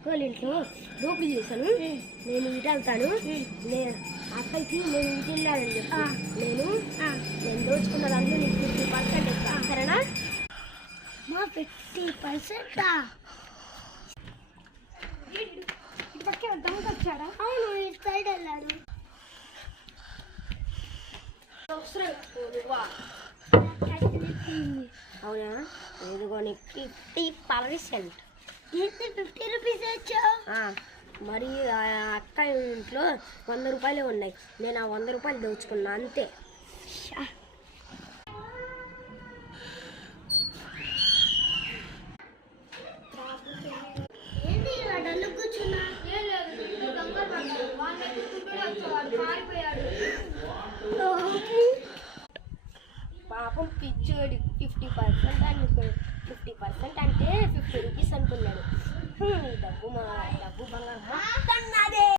అక్కోళ్ళ ఇంట్లో దోపిడీ చేశాను. నేను ఇటు వెళ్తాను. నేను అక్కడికి నేను ఇటు వెళ్ళానని చెప్పి నేను దోచుకున్న దాంట్లో నీకు 50% ఇస్తాను, సరేనా? మా 50%? ఇటు పక్కే దొంగ వచ్చాడా? అవును, ఇటు సైడ్ వెళ్ళాడు. అవునా? ఇదిగో నీకు 50%. 50 రూపీస్ వచ్చావు. మరి ఆ అక్క ఇంట్లో 100 రూపాయలే ఉన్నాయి. నేను ఆ 100 రూపాయలు దోచుకున్నా అంతే. ఏంటి ఇలా డల్లు కూర్చున్నా? పాపం పిచ్చోడి 50% అనుకున్నాడు. 50% అంటే 50 రూపీస్ అనుకున్నాడు. డబ్బు బంగారం మొత్తం నాదే.